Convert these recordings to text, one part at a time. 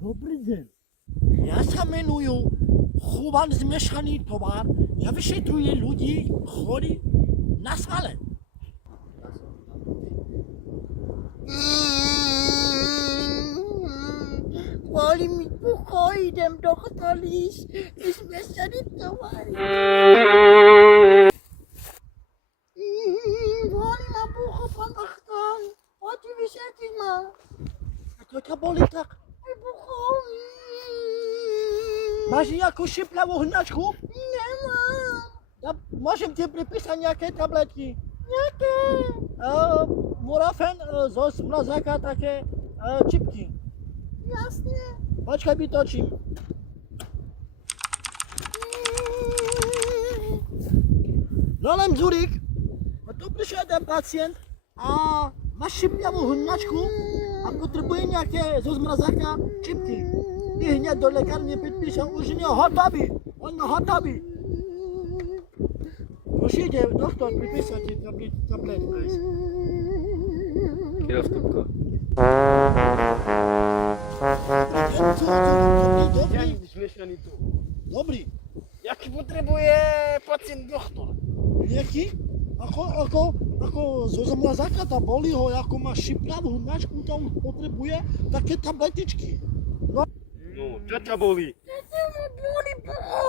Добрий день. Я іменую Хован Змішаний товар. Я вишитрую людей хворі на свале. Woli mi pokoju, idem do Katalisz i zmieszany towar. Woli ma bucho pan achtan. Oczywiście ty ma. To to boli tak. Bucho. Masz jakąś szybką hnaczku? Nie mam. Ja, możemy ci przypisać jakie tabletki. Jakie? Murafen z mrazaka takie chipki. Jasnie. Poczekaj mi to czym. Rolem Zurich, bo tu przyszedł jeden pacjent, a ma szybką hnaczku, a potrzebuje jakie z mrazaka chipki. I nie do lekarni podpisał, już nie gotowy. On gotowy. Przyjdzie doktor przypisać ci tabletkę. Kierowcówko. Dobry. Zmieszany tu. Dobry. Jaki potrzebuje pacjent doktor? Jaki? Ako z mrazaka ta boli ho, ako ma szybkawą hnaczku, to on potrzebuje takie tabletyczki. No, co to boli? Boli bucho.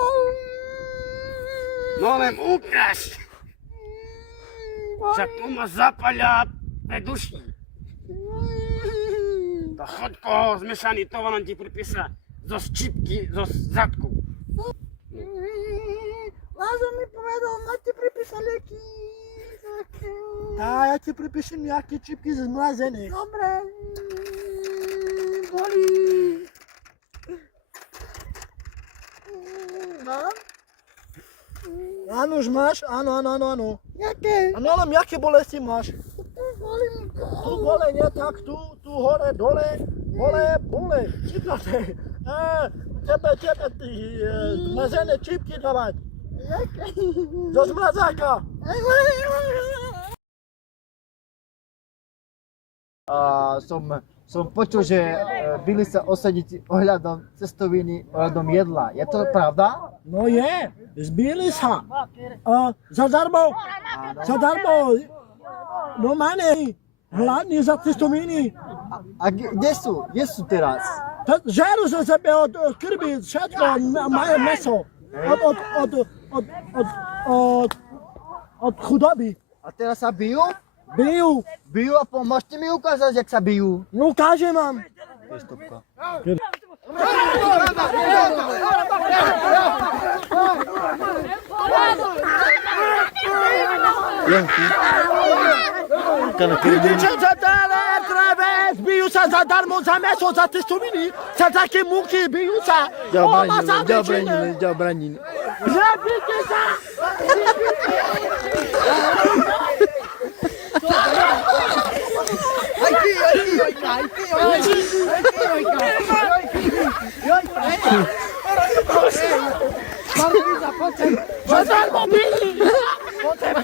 No ale ukaż! Że tu ma zapala preduszki. To chodko zmieszany towar on ci przypisa z szczypki, z zadku. Lazo mi powiedział, macie przypisać leki. A ja ci przypiszę jakie chipki zmrażone. Dobre. Boli. Mam? Anuż masz? Ano. Jakie? Ano, ale jakie bolesti masz? Boli mi bucho. Tu bole, nie tak, tu hore, dole, bole, ciplate. Ciebie zmrażone chipki dawać. Jakie? Do zmrazaka. Som počul, že byli sa osadiť ohľadom cestoviny, ohľadom jedla. Je to pravda? No je, zbili sa. Zadarmo, normálne, hladní za cestoviny. A kde sú? Kde sú teraz? Žeru za sebe od krvi, všetko, majú meso. Od chudoby. A teraz sa bijú? Bijú. Bijú a môžete mi ukázať, jak sa bijú? No ukážem vám. Je stopka. Lenky. Dievčatá dále, traves, bijú sa zadarmo za meso, za cestoviny, za také múky, bijú sa. Ďabraniny. Zabite sa! Zadarmo bili! Potem!